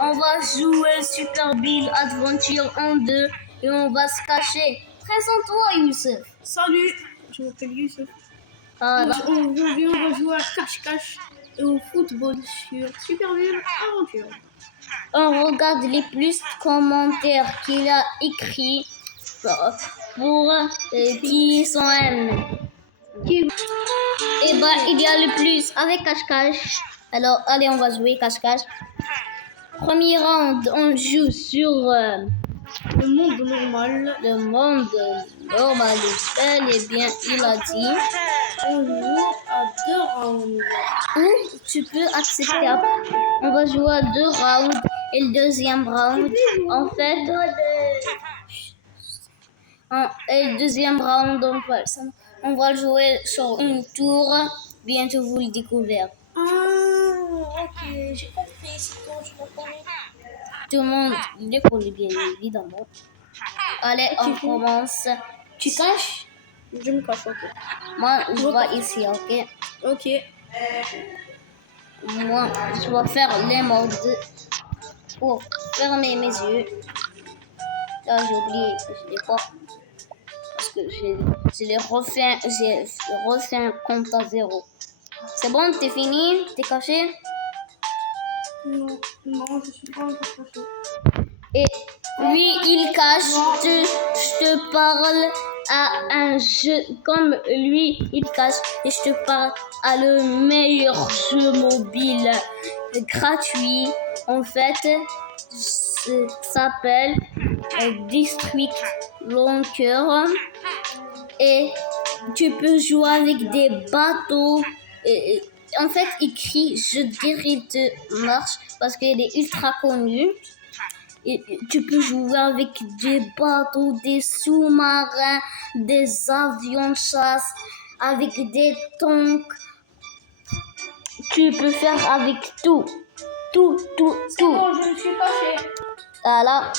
On va jouer Super Bill Adventure en 2 et on va se cacher. Présente-toi, Youssef. Salut, je m'appelle Youssef. Voilà. Aujourd'hui, on va jouer à cache-cache et au football sur Super Bill Aventure. On regarde les plus de commentaires qu'il a écrits pour qui sont aimés. Et bah, il y a le plus avec cache-cache. Alors, allez, on va jouer cache-cache. Premier round, on joue sur Le monde normal. le monde normal. Bel et bien, il a dit. On joue à 2 rounds. Ou tu peux accepter après. On va jouer à 2 rounds. Et le deuxième round, en fait, et le deuxième round, on va jouer sur une tour. Bientôt, vous le découvrez. Ah, ok, j'ai compris. C'est quand je reconnais. Tout le monde le connaît bien évidemment. Allez, on commence. Tu caches? Je me cache, ok. Moi, je vais ici, ok? Ok. Moi, je vais faire les modes pour fermer mes yeux. Là, j'ai oublié que je les pas. Parce que je les refais, j'ai refait un compte à 0. C'est bon, t'es fini? T'es caché? Non, je suis pas encore caché. Et lui, il cache. Je te parle à un jeu comme lui, il cache. Et je te parle à le meilleur jeu mobile gratuit. En fait, ça s'appelle District Launcher. Et tu peux jouer avec des bateaux. En fait, écrit, je dirais de marche parce qu'il est ultra connu. Et tu peux jouer avec des bateaux, des sous-marins, des avions de chasse, avec des tanks. Tu peux faire avec tout. Tout. Bon, je me suis caché. Voilà,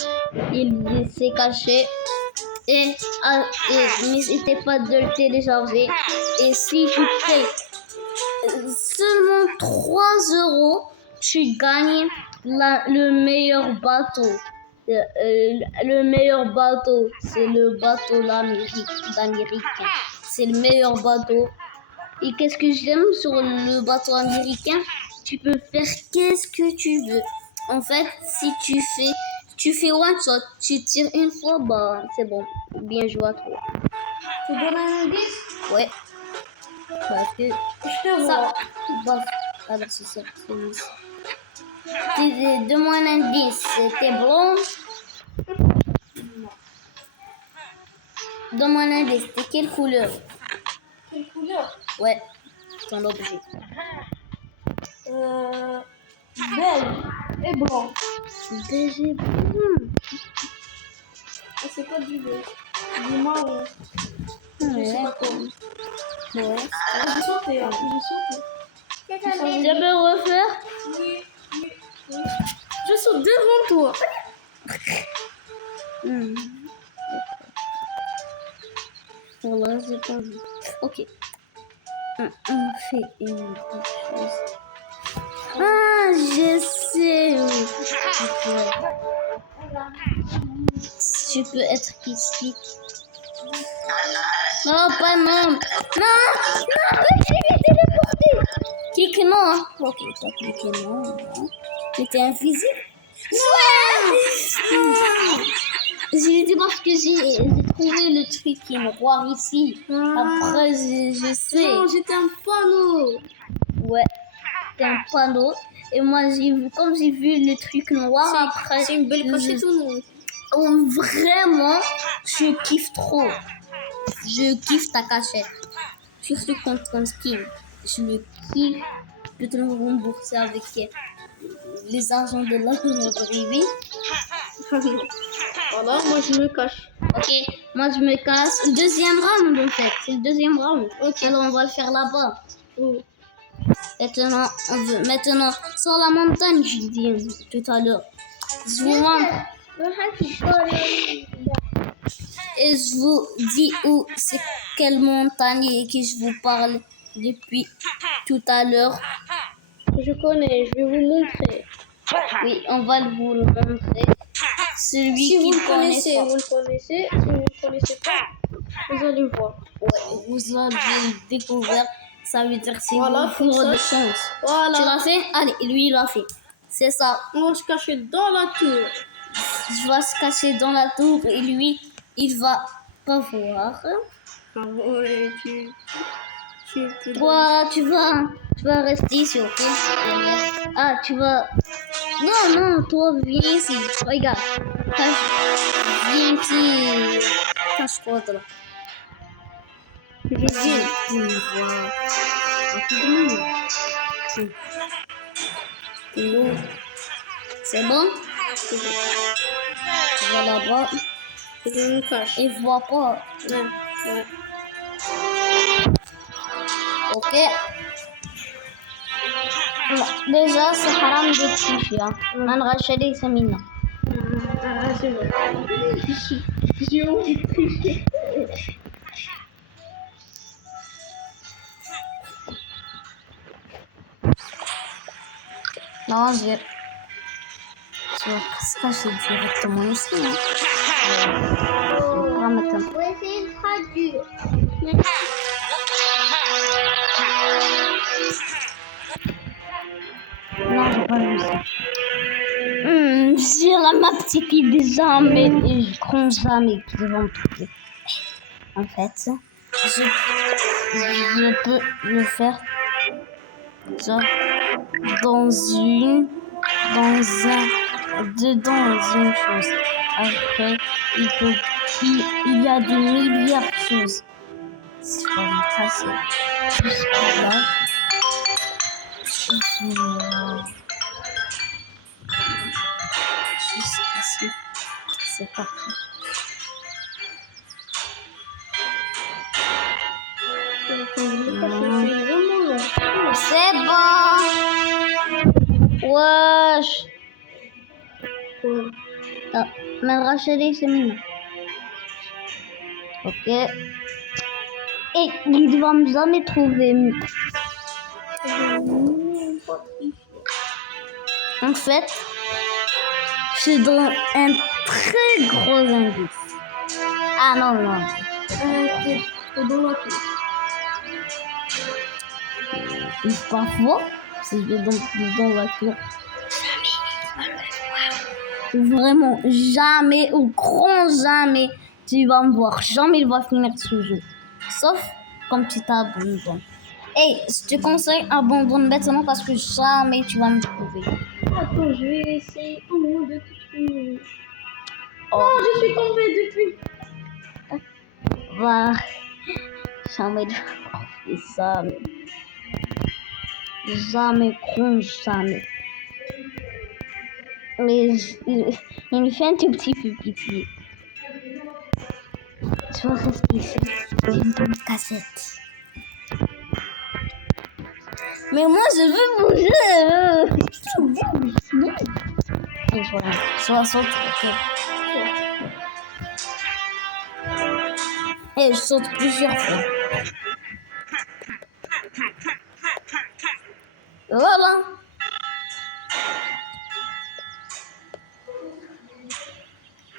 il s'est caché. Et n'hésitez pas de le télécharger. Et si tu payes seulement 3 €, tu gagnes le meilleur bateau. Le meilleur bateau, c'est le bateau d'Amérique. C'est le meilleur bateau. Et qu'est-ce que j'aime sur le bateau américain? Tu peux faire qu'est-ce que tu veux. En fait, si tu fais one shot, tu tires une fois, bah c'est bon. Bien joué à toi. Tu donnes un indice? Ouais. Parce que Je te vois. bah, alors c'est ça. Donne-moi un indice. T'es blond? Donne-moi un indice. T'es quelle couleur? Quelle couleur? Ouais. Ton objet. Beige et blanc. Beige et brun. Ah, c'est pas du beige. Du marron. Je sais pas quoi. Ouais. J'ai sauté, hein. J'ai sauté. Tu peux refaire? Oui. Je saute devant toi. Voilà, j'ai pas vu. Ok. On fait une autre chose. Ah, je sais. Tu peux être ici. Non, pas non. Non, je vais téléporter. Clique non. Hein. Ok, t'as cliqué non. Mais t'es invisible. Non. J'ai dit parce que j'ai trouvé le truc qui est noir ici. Après, je sais. Non, j'étais un panneau. Ouais, c'est un panneau. Et moi, comme j'ai vu le truc noir après. C'est une belle cachette ou non? Oh, vraiment, je kiffe trop. Je kiffe ta cachette. Surtout contre ton skin. Je le kiffe. Je peux te le rembourser avec les argents de l'argent privé. Voilà, moi je me cache. Ok, moi je me casse. Le deuxième round en fait. C'est le deuxième round. Ok, alors on va le faire là-bas. Oh. Maintenant, sur la montagne, j'ai dit tout à l'heure. Je vous montre. Et je vous dis où c'est quelle montagne et que je vous parle depuis tout à l'heure. Je connais, je vais vous montrer. Oui, on va vous le montrer. Celui Si qui vous le connaît connaissez, pas. vous le connaissez. Si vous ne le connaissez pas, vous allez voir. Ouais, vous avez découvert. Ça veut dire que c'est Voilà, vous comme ça. de chance. Tu Voilà. l'as fait? Allez, lui, il l'a fait. C'est ça. On va se cacher dans la tour. Je vais se cacher dans la tour et lui, il va pas voir. Ah ouais, tu Toi, tu vas rester ici, ok? Ah, tu vas... Non, toi, viens ici. Regarde. Viens ici. Cache-toi là. Je viens. Tu vois. Rapidement. C'est bon? Tu vas là-bas. Je me cache. Il voit pas. Ouais. Ok. Déjà, c'est haram de tricher. Man rachète c'est mignon. Ah, c'est vrai. J'ai envie de tricher. Non, tu vas se cacher directement ici. On va mettre un... On va essayer de traduire. Non, j'ai pas vu ça. J'irai ma petite idée jamais et je compte jamais qu'ils vont me trouver. En fait, je peux le faire ça dedans une chose. Après, il y a des milliards de choses. C'est pas me tracer jusqu'à là. Jusqu'ici, c'est parfait. C'est bon. Wesh. Ah, mais Rachel, c'est mignon. Ok. Et il va me jamais trouver. En fait, je donne un très gros indice. Ah non. Parfois, si je donne dans la clé, vraiment jamais, au grand jamais, tu vas me voir. Jamais il va finir ce jeu. Sauf comme tu t'abandonnes. Hey, je te conseille abandonne maintenant parce que jamais tu vas me trouver. Attends, je vais essayer au moins de te trouver. Oh. Non, je suis tombée depuis. Va. Jamais tu vas trouver ça. Jamais, grand jamais. Mais il me fait un tout petit peu pitié. Tu vas rester ici. J'ai une bonne cassette. Mais moi, je veux bouger. Et voilà. Soit saute. Et je saute plusieurs fois. Voilà.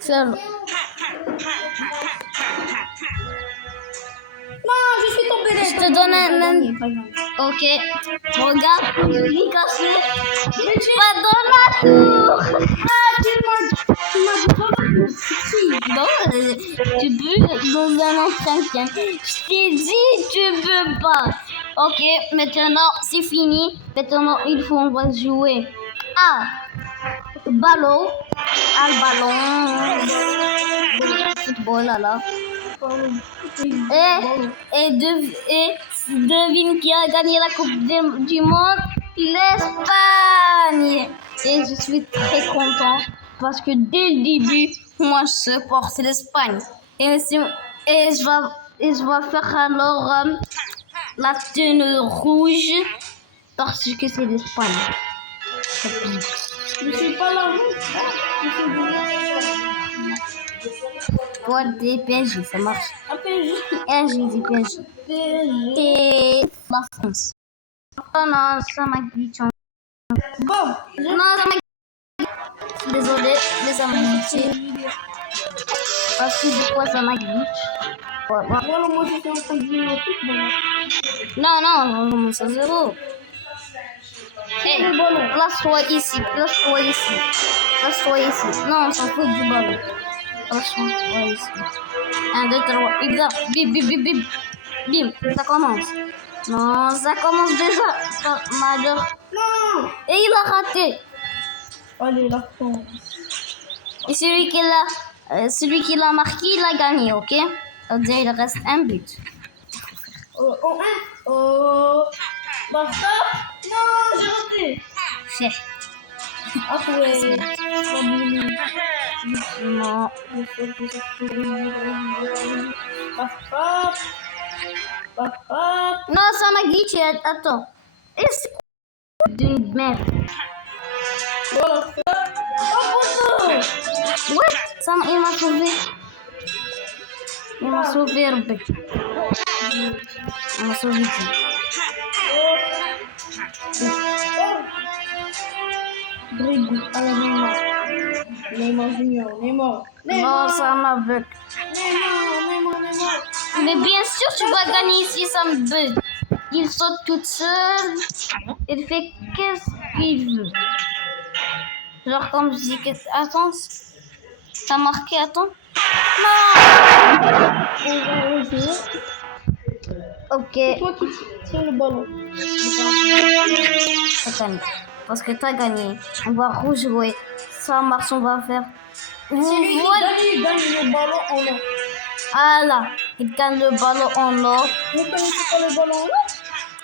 Seul. Non, je suis tombée. Je te donne un... Ok. Regarde, je suis caché. Pas dans la tour. Ah, tu m'as dit dans la tour. Non, tu peux dans un entretien. Je t'ai dit, tu peux pas. Ok, maintenant, c'est fini. Maintenant, on va jouer à ballon. À ballon. Football, là. Et devine qui a gagné la Coupe du Monde? L'Espagne. Et je suis très content parce que dès le début, moi je supporte l'Espagne. Et je vais faire alors la tenue rouge parce que c'est l'Espagne. Je suis pas là. Toi, des PSG, ça marche. PSG. Des PSG. Et la France. Oh non, ça m'a glitché. Bon, Non, ça m'a désolé, mais ça m'a glitché. Parce que de quoi ça m'a glitché. Voilà. Voilà, moi j'étais en train de jouer au football. Non, on recommence à zéro. Hey, place-toi ici, place-toi ici. Place-toi ici. Non, on s'en fout du ballon. Place-toi ici. 1, 2, 3, et là, bim, bim, bim, bim. Bim, ça commence. Non, ça commence déjà. Major. Non. Et il a raté. Allez, la France. Et celui qui l'a marqué, il a gagné, ok? C'est-à-dire, il reste un but. Basta. Non, j'ai raté. Fait. Ah ouais. Non. Basta. Non, ça m'a glitché. Attends. Et c'est quoi d'une merde? Voilà. Oh putain. Ouais, il m'a sauvé. Il m'a sauvé, Robé. Il m'a sauvé. Drigo à la Neymar Junior, Neymar. Non, ça m'a bug. Neymar. Mais bien sûr, tu vas gagner si ça me bug. Il saute toute seule. Il fait qu'est-ce qu'il veut. Genre, comme je dis, attends. T'as marqué, attends. Non. Ok. C'est toi qui tires le ballon. T'as gagné. Parce que t'as gagné. On va rejouer. Ça marche, on va faire. C'est lui qui gagne le ballon en or. Ah là, il gagne le ballon en or. Vous connaissez pas le ballon en or?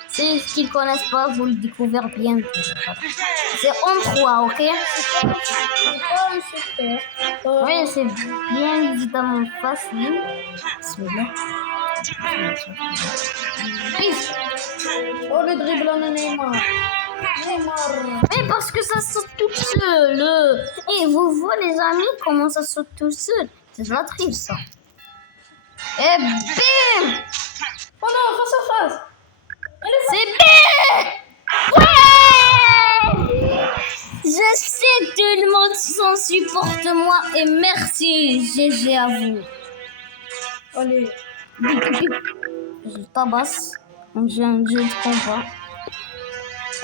C'est ce qu'ils connaissent pas, vous le découvrez bientôt. C'est en 3, ok? C'est pas un secret. Oui, c'est bien évidemment facile. Celui-là. Pif. Oh, le dribble à Neymar. Mais parce que ça saute tout seul. Et vous voyez les amis comment ça saute tout seul. C'est de la triche ça. Et bim. Oh non, face à face. C'est bim. Ouais. Je sais tout le monde s'en supporte moi et merci GG à vous. Allez. Je tabasse. J'ai un jeu de combat.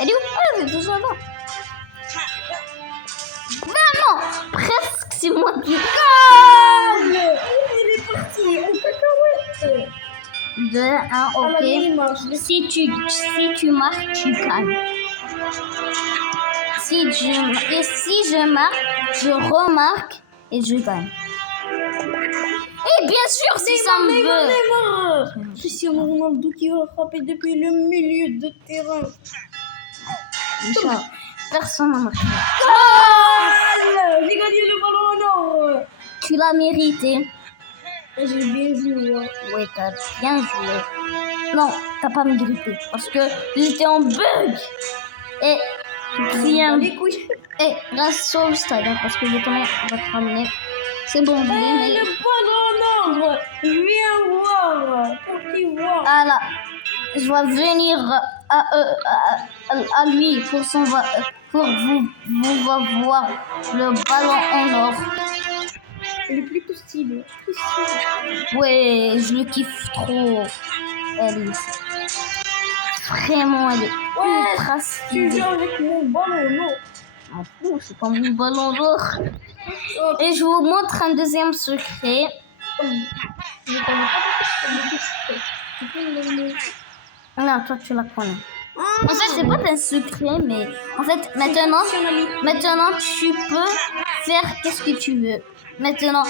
Elle est où? Elle est déjà là. Mais non, presque c'est moi qui gagne. Il est parti en cacahuète. 2, 1, ok. Si tu marques, tu gagnes. Si je marque, je remarque et je gagne. Et bien sûr, si ça me veut. Neymar. Cristiano Ronaldo qui va frapper depuis le milieu de terrain. Personne n'a marqué. J'ai gagné le ballon en or. Tu l'as mérité. J'ai bien joué. Oui, t'as bien joué. Non, t'as pas mérité. Parce que j'étais en bug. Et bien. Les couilles. Et reste sur le stade, hein, parce que je connais, on va te ramener. C'est bon, mais. Le ballon en or. Viens voir. Pour t'y voir. Ah là, je vais venir à lui pour vous va voir le ballon en or. Il est plutôt stylé. Ouais, je le kiffe trop. Elle est vraiment, elle est ultra Tu stylée. joues avec mon ballon, non? M'en fous, c'est pas mon ballon d'or. Et je vous montre un deuxième secret. Je connais pas. Non, toi tu la connais. En fait, c'est pas un secret, mais en fait, maintenant tu peux faire qu'est-ce que tu veux. Maintenant,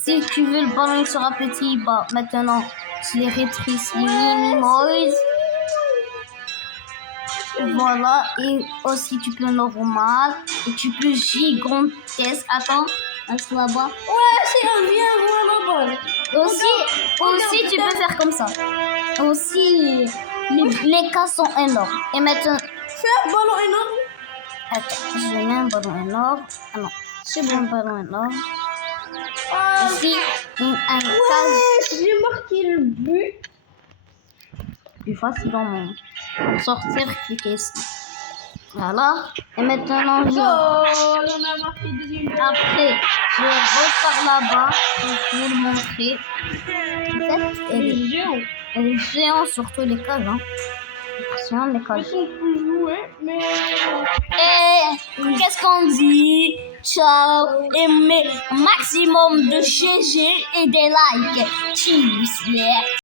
si tu veux le ballon sera petit, bah maintenant tu les rétrécis, minimize. Voilà, et aussi tu peux normal, et tu peux gigantesque. Attends, reste là-bas. Ouais, c'est un bien voir la balle. Aussi tu peux faire comme ça. Aussi, les cas sont énormes. Et maintenant, Fais un ballon énorme. attends, je mets un ballon énorme. Ah non, c'est bon, un ballon énorme. Ah, Ici, un cas j'ai marqué le but. plus facile en monde. Pour sortir, cliquez ici. Voilà. Et maintenant, Oh, on a marqué deuxième après, je repars là-bas pour vous le montrer. En fait, elle est géante sur tous les cas, hein. Attention, les cas. Ils sont plus joués, mais... Et qu'est-ce qu'on dit? Ciao et maximum de GG et des likes. Tchuss, yeah.